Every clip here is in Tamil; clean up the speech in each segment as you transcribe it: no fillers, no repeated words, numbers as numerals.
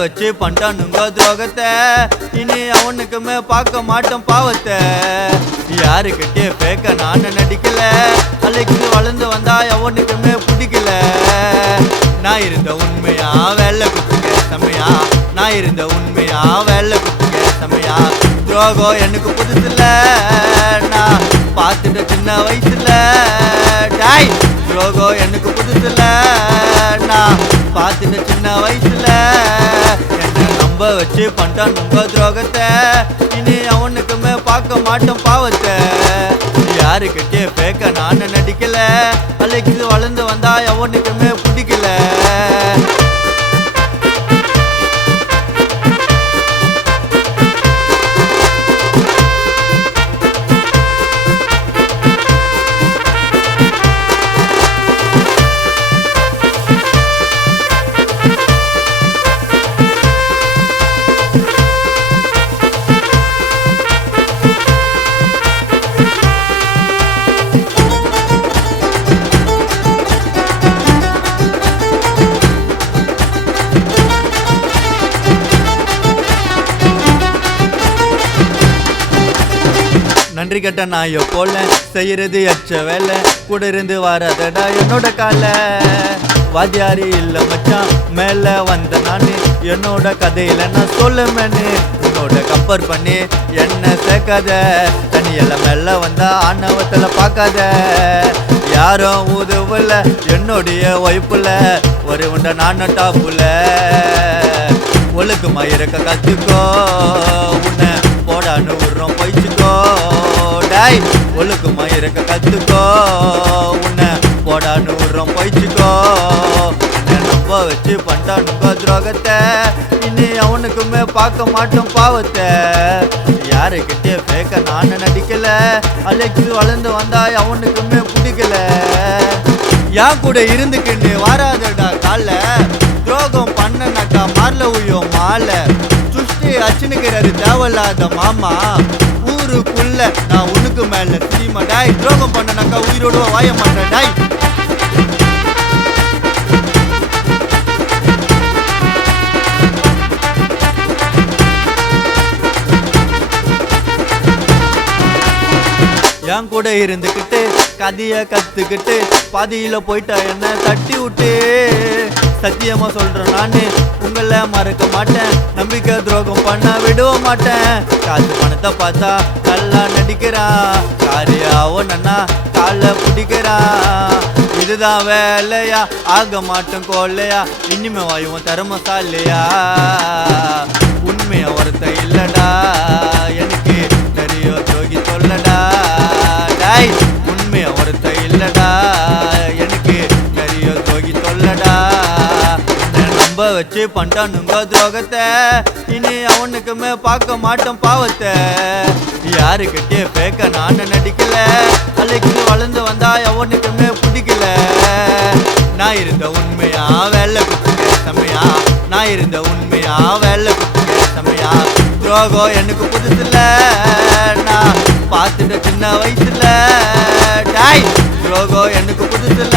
வச்சு பண்ணிட்டானுங்க துரோகத்தை, இனி அவனுக்குமே பார்க்க மாட்டோம் பாவத்தை. யாருக்கிட்டே பேக்க நானு நடிக்கல, அலைக்கு வளர்ந்து வந்தா அவனுக்குமே பிடிக்கல. நான் இருந்த உண்மையா வேலை குத்துங்க செம்மையா, நான் இருந்த உண்மையா வேலை குத்துங்க செம்மையா. துரோகம் எனக்கு புதுசுல, நான் பார்த்துட்ட சின்ன வயசுல. டாய் துரோகம் எனக்கு புதுசுல, நான் பார்த்துட்ட சின்ன வயசுல. என்ன நம்ப வச்சு பண்ணிட்டானுங்க துரோகத்தை, இனி அவனுக்குமே பார்க்க மாட்டோம் பாவத்தை. யாருக்கிட்டே பேக்க நானு நடிக்கல, அலைக்கு வளர்ந்து வந்தா அவனுக்குமே பிடிக்கல. நன்றி கட்ட நாயோ போல செய்யறது அச்ச வேலை, கூட இருந்து வரதடா என்னோட கால. வாத்தியாரி இல்ல மச்சான் மேல வந்த நானு, என்னோட கதையில நான் சொல்லுமேனு. உன்னோட கம்பேர் பண்ணி என்ன சேர்க்காத, தனியெல்லாம் மேல வந்தா ஆணவத்துல பார்க்காத. யாரும் உதவல என்னுடைய ஒய்ப்புல, ஒரு உண்ட நான டாப்புல. ஒழுக்குமா இருக்க கத்துக்கோ, உன்னை போடான்னு விடுறோம் போயிச்சுக்கோ. டாய் ஒழுக்குமா இருக்க கத்துக்கோ, உன்னை போடான்னு விடுறோம் போயிச்சுக்கோ. என்ன நம்ப வச்சு பண்ணிட்டானுங்க துரோகத்தை, இனி அவனுக்குமே பார்க்க மாட்டோம் பாவத்தை. யாருக்கிட்டே பேக்க நானு நடிக்கல, அலைக்கு வளர்ந்து வந்தா அவனுக்குமே பிடிக்கல. யான் கூட இருந்துக்கின்னு வாராதடா கால, துரோகம் பண்ணனாக்கா மாறல உயோ மாலை. சுஷ்டி அச்சுனுக்கிறாரு தேவையில்லாத மாமா, ஊருக்குள்ள நான் உனக்கு மேல சீமா. டாய் துரோகம் பண்ணனாக்கா உயிரோட வாய மாட்டேன். டாய் என் கூட இருந்துக்கிட்டு கதைய கத்துக்கிட்டு பாதியில போயிட்டா என்ன தட்டி விட்டு. சத்தியமா சொல்றேன் நானு உங்களை மறக்க மாட்டேன், நம்பிக்கை துரோகம் பண்ண விடவ மாட்டேன். காசு பணத்தை பார்த்தா நல்லா நடிக்கிறான், காரியாவோ நன்னா கால பிடிக்கிறான். இதுதான் வேலையா ஆக மாட்டோம் கோலையா, இனிமே வாயுவோம் தரமசாலையா. உண்மையா ஒருத்த இல்லடா எனக்கு தெரியும் துரோகி சொல்லடா. டாய் உண்மையா ஒருத்த இல்லடா எனக்கு தெரியும் துரோகி சொல்லடா. நம்ப வச்சு பண்ணிட்டானுங்க துரோகத்தை, இனி அவனுக்குமே பார்க்க மாட்டோம் பாவத்தை. யாருக்கிட்டே பேக்க நானு நடிக்கல, அலைக்கு வளர்ந்து வந்தா அவனுக்குமே பிடிக்கல. நான் இருந்த உண்மையா வேலை குத்துங்க செம்மையா, நான் இருந்த உண்மையா வேலை குத்துங்க செம்மையா. துரோகம் எனக்கு புதுசுல, நான் பார்த்துட்ட சின்ன வயசுல. டாய் துரோகம் எனக்கு புதுசுல,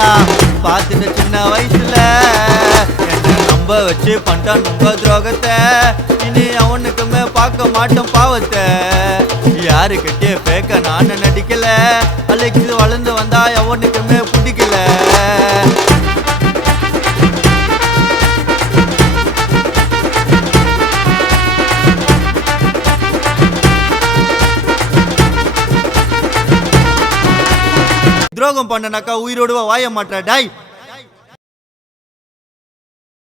நான் பார்த்துட்ட சின்ன வயசுல. என்ன நம்ப வச்சு பண்ணிட்டானுங்க துரோகத்தை, இனி அவனுக்குமே பார்க்க மாட்டோம் பாவத்தை. யாருக்கிட்டே பேக்க நானு நடிக்கல, அலைக்கு வளர்ந்து வந்தா அவனுக்குமே பிடிக்கல. துரோகம் பண்ணனாக்கா உயிரோடுவா வாய மாட்டா. டாய்